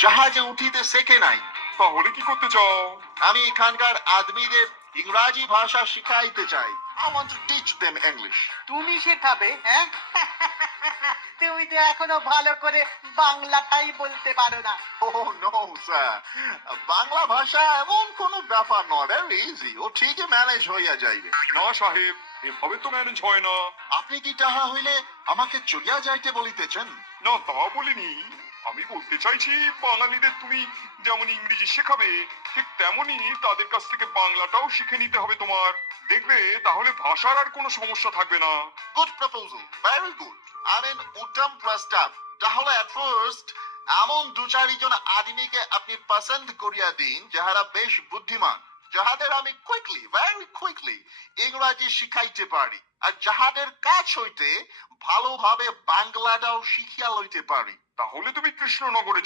জাহাজে উঠিতে শেখে নাই। তাহলে কি করতে চাও? আমি এখানকার আদমিদের ইংরাজি ভাষা শিখাইতে চাই। I want to teach them English. তুমি শেখাবে? হ্যাঁ তুমি তো এখনো ভালো করে বাংলাটাই বলতে পারো না। Oh no, sir. বাংলা ভাষা এমন কোনো ব্যাপার নয়, very easy. ও ঠিকই ম্যানেজ হইয়া যাইবে। না সাহেব, এভাবে তো ম্যানেজ হয় না। আপনি কি তাহা হইলে আমাকে চলিয়া যাইতে বলিতেছেন? না, তা বলিনি। আমি বলতে চাইছি, বাঙালিদের তুমি যেমন ইংরেজি শেখাবে, ঠিক তেমনি তাদের কাছ থেকে বাংলাটাও শিখে নিতে হবে তোমার। দেখবে তাহলে ভাষার আর কোনো সমস্যা থাকবে না। Good proposal, very good. উত্তম প্রস্তাব। তাহলে at first এমন দু চারিজন আদমিকে আপনি পছন্দ করিয়া দিন যাহারা বেশ বুদ্ধিমান, যাহাদের আমি very quickly ইংরাজি শিখাইতে পারি, আর যাহাদের কাজ হইতে ভালোভাবে বাংলাটাও শিখিয়া লইতে পারি। তাহলে তুমি কৃষ্ণনগরে